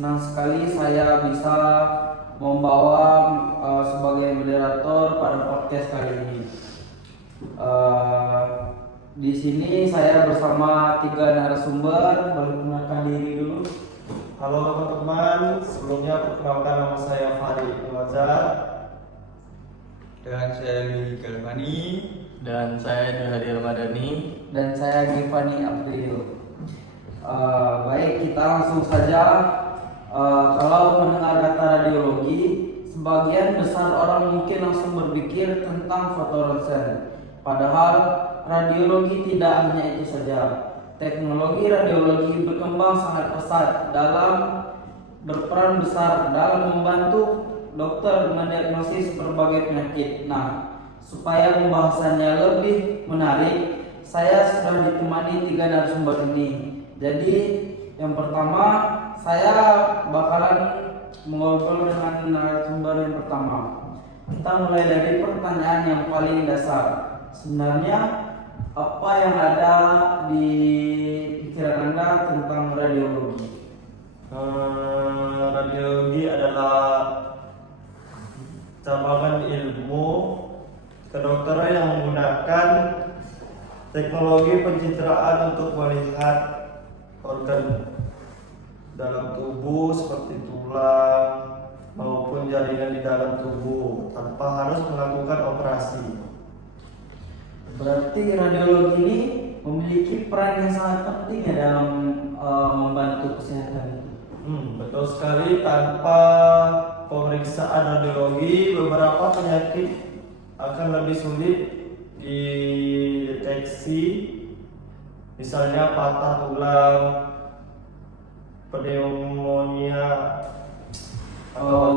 senang sekali saya bisa membawa sebagai moderator pada podcast kali ini. Di sini saya bersama 3 narasumber. Boleh perkenalkan diri dulu. Halo teman-teman, sebelumnya perkenalkan nama saya Fahri Al-Azhar. Dan saya Louis Galvani. Dan saya Duhadi Ramadhani. Dan saya Givani April. Baik, kita langsung saja. Kalau mendengar kata radiologi, sebagian besar orang mungkin langsung berpikir tentang foto ronsen. Padahal radiologi tidak hanya itu saja. Teknologi radiologi berkembang sangat pesat berperan besar dalam membantu dokter mendiagnosis berbagai penyakit. Nah, supaya pembahasannya lebih menarik, saya sudah ditemani 3 narasumber ini. Jadi yang pertama, saya bakalan mengobrol dengan narasumber yang pertama. Kita mulai dari pertanyaan yang paling dasar. Sebenarnya apa yang ada di pikiran Anda tentang radiologi? Radiologi adalah cabang ilmu kedokteran yang menggunakan teknologi pencitraan untuk melihat organ dalam tubuh seperti tulang maupun jaringan di dalam tubuh tanpa harus melakukan operasi. Berarti radiologi ini memiliki peran yang sangat penting ya dalam membantu kesehatan. Betul sekali. Tanpa pemeriksaan radiologi, beberapa penyakit akan lebih sulit dideteksi, misalnya patah tulang, pneumonia.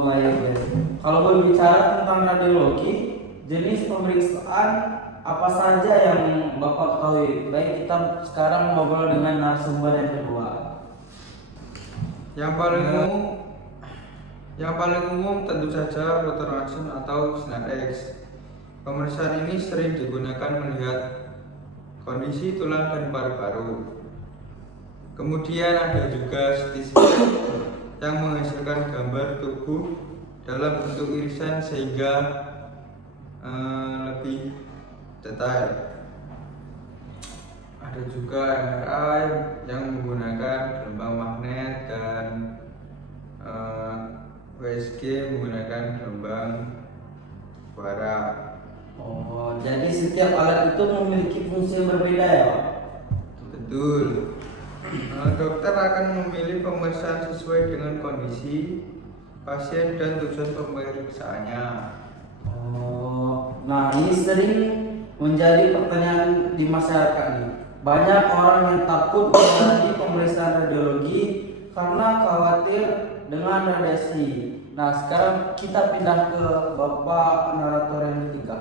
Baik. Kalau berbicara tentang radiologi, jenis pemeriksaan apa saja yang Bapak ketahui? Baik, kita sekarang ngobrol dengan narasumber yang kedua. Yang paling umum tentu saja foto ronsen atau sinar X. Pemeriksaan ini sering digunakan melihat kondisi tulang dan paru-paru. Kemudian ada juga CT scan yang menghasilkan gambar tubuh dalam bentuk irisan sehingga lebih detail. Ada juga MRI yang menggunakan gelombang magnet dan USG menggunakan gelombang suara. Jadi setiap alat itu memiliki fungsi yang berbeda ya, Pak? Betul. Dokter akan memilih pemeriksaan sesuai dengan kondisi pasien dan tujuan pemeriksaannya. Nah, ini sering menjadi pertanyaan di masyarakat nih. Banyak orang yang takut menjalani pemeriksaan radiologi karena khawatir dengan radiasi. Nah, sekarang kita pindah ke Bapak narator yang ketiga.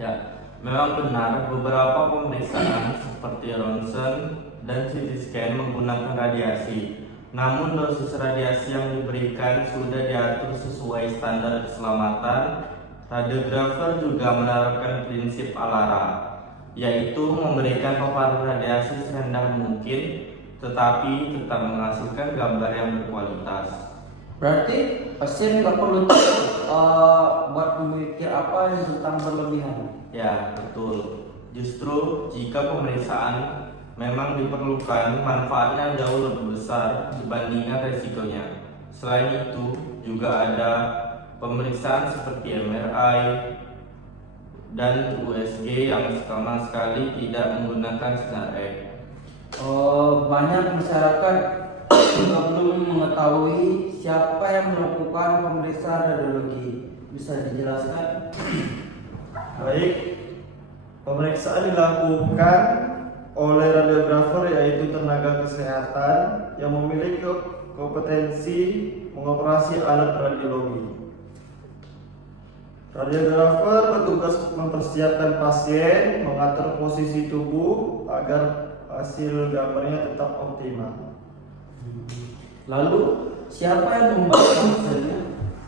Ya, memang benar beberapa pemeriksaan seperti ronsen dan CT scan menggunakan radiasi. Namun dosis radiasi yang diberikan sudah diatur sesuai standar keselamatan. Radiografer juga menerapkan prinsip ALARA, yaitu memberikan paparan radiasi serendah mungkin, tetapi tetap menghasilkan gambar yang berkualitas. Berarti pasien nggak perlu buat memikir apa yang tentang berlebihan. Ya, betul. Justru jika pemeriksaan memang diperlukan, manfaatnya jauh lebih besar dibandingkan resikonya. Selain itu, juga ada pemeriksaan seperti MRI dan USG yang sama sekali tidak menggunakan sinar X. Banyak masyarakat juga belum mengetahui siapa yang melakukan pemeriksaan radiologi. Bisa dijelaskan? Baik, pemeriksaan dilakukan oleh radiografer, yaitu tenaga kesehatan yang memiliki kompetensi mengoperasi alat radiologi. Radiografer bertugas mempersiapkan pasien, mengatur posisi tubuh agar hasil gambarnya tetap optimal. Lalu siapa yang membuat hasilnya?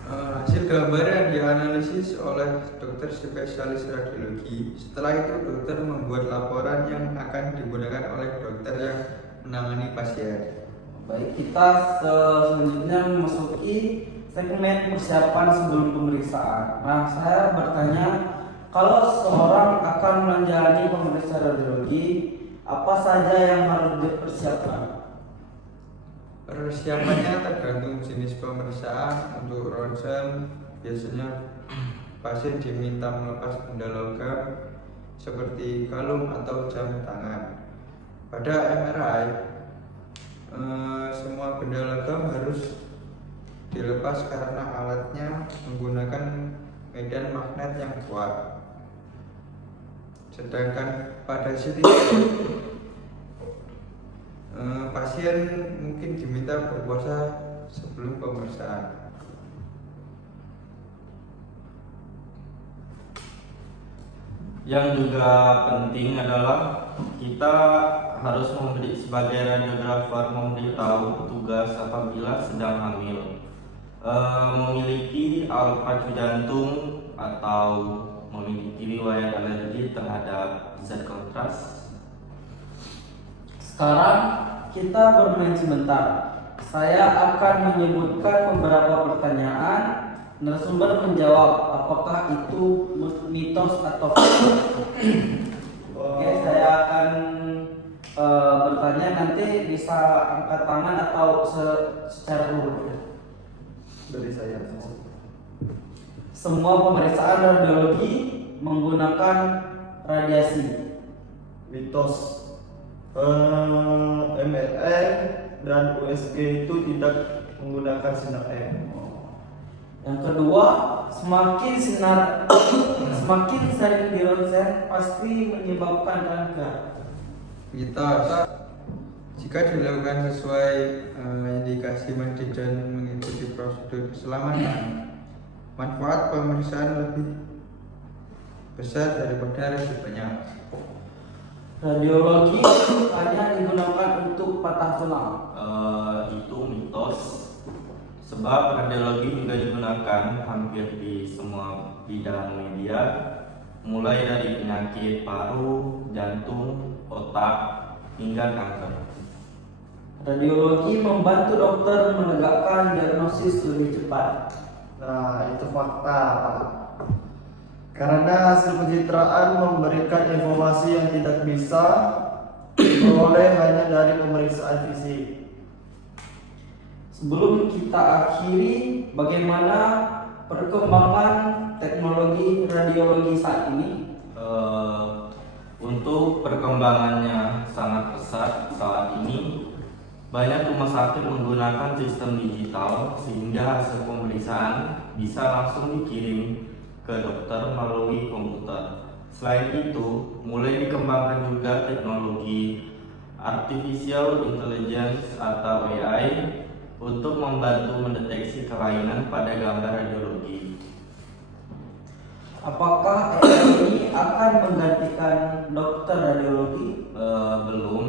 Hasil gambar yang dianalisis oleh dokter spesialis radiologi. Setelah itu dokter membuat laporan yang akan digunakan oleh dokter yang menangani pasien. Baik, kita selanjutnya memasuki segmen persiapan sebelum pemeriksaan. Nah, saya bertanya, kalau seseorang akan menjalani pemeriksaan radiologi, apa saja yang harus dipersiapkan? Persiapannya tergantung jenis pemeriksaan. Untuk ronsen biasanya pasien diminta melepas benda logam seperti kalung atau jam tangan. Pada MRI, semua benda logam harus dilepas karena alatnya menggunakan medan magnet yang kuat. Sedangkan pada CT pasien mungkin diminta berpuasa sebelum pemeriksaan. Yang juga penting adalah kita harus sebagai radiografer memberitahu petugas apabila sedang hamil, memiliki alat pacu jantung atau memiliki riwayat alergi terhadap zat kontras. Sekarang kita bermain sebentar. Saya akan menyebutkan beberapa pertanyaan. Narasumber menjawab apakah itu mitos atau fakta. Oke, saya akan bertanya, nanti bisa angkat tangan atau secara urut. Dari saya. Semua pemeriksaan radiologi menggunakan radiasi. Mitos. MRI dan USG itu tidak menggunakan sinar M. Yang kedua, semakin sering di ronsen pasti menyebabkan kanker. Mitos. Jika dilakukan sesuai indikasi medis dan mengikuti prosedur keselamatan, manfaat pemeriksaan lebih besar daripada risikonya. Radiologi hanya digunakan untuk patah tulang. Itu mitos. Sebab radiologi juga digunakan hampir di semua bidang media, mulai dari penyakit paru, jantung, otak, hingga kanker. Radiologi membantu dokter menegakkan diagnosis lebih cepat. Nah, itu fakta, Pak. Karena hasil pencitraan memberikan informasi yang tidak bisa diperoleh hanya dari pemeriksaan fisik. Sebelum kita akhiri, bagaimana perkembangan teknologi radiologi saat ini? Untuk perkembangannya sangat pesat saat ini. Banyak rumah sakit menggunakan sistem digital sehingga hasil pemeriksaan bisa langsung dikirim ke dokter melalui komputer. Selain itu, mulai dikembangkan juga teknologi artificial intelligence atau AI untuk membantu mendeteksi kelainan pada gambar radiologi. Apakah AI ini akan menggantikan dokter radiologi? Belum,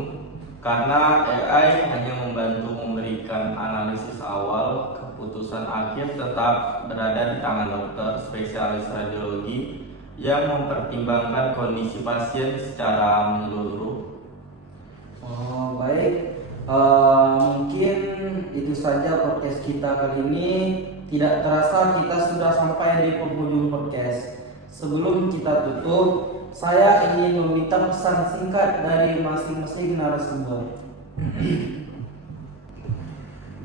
karena AI hanya membantu memberikan analisis awal. Keputusan akhir tetap berada di tangan dokter spesialis radiologi yang mempertimbangkan kondisi pasien secara menyeluruh. Oh, baik. Mungkin itu saja podcast kita kali ini. Tidak terasa kita sudah sampai di penghujung podcast. Sebelum kita tutup, saya ingin meminta pesan singkat dari masing-masing narasumber.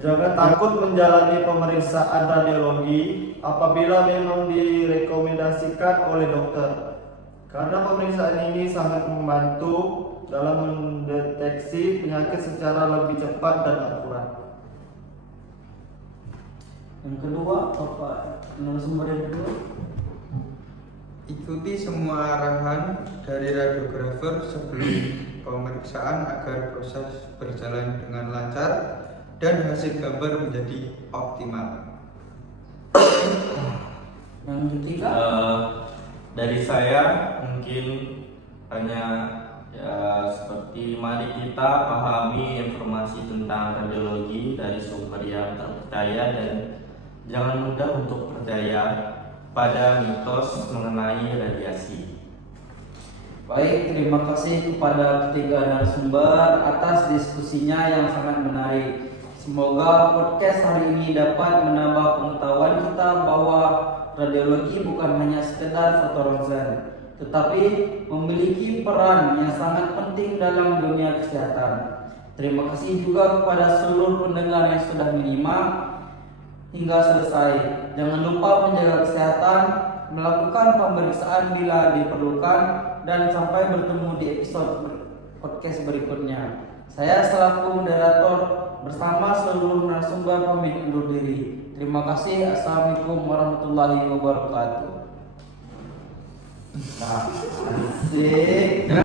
Jangan takut menjalani pemeriksaan radiologi apabila memang direkomendasikan oleh dokter. Karena pemeriksaan ini sangat membantu dalam mendeteksi penyakit secara lebih cepat dan akurat. Yang kedua, Bapak narasumber yang kedua. Ikuti semua arahan dari radiografer sebelum pemeriksaan agar proses berjalan dengan lancar dan hasil gambar menjadi optimal. Yang ketiga, Dari saya mungkin hanya seperti mari kita pahami informasi tentang radiologi dari sumber yang terpercaya dan jangan mudah untuk percaya pada mitos mengenai radiasi. baik, terima kasih kepada ketiga narasumber atas diskusinya yang sangat menarik. Semoga podcast hari ini dapat menambah pengetahuan kita bahwa radiologi bukan hanya sekedar foto ronsen, tetapi memiliki peran yang sangat penting dalam dunia kesehatan. Terima kasih juga kepada seluruh pendengar yang sudah menyimak hingga selesai. Jangan lupa menjaga kesehatan, melakukan pemeriksaan bila diperlukan, dan sampai bertemu di episode podcast berikutnya. Saya selaku moderator bersama seluruh narasumber pamit undur diri. Terima kasih. Assalamualaikum warahmatullahi wabarakatuh. Nah, asik.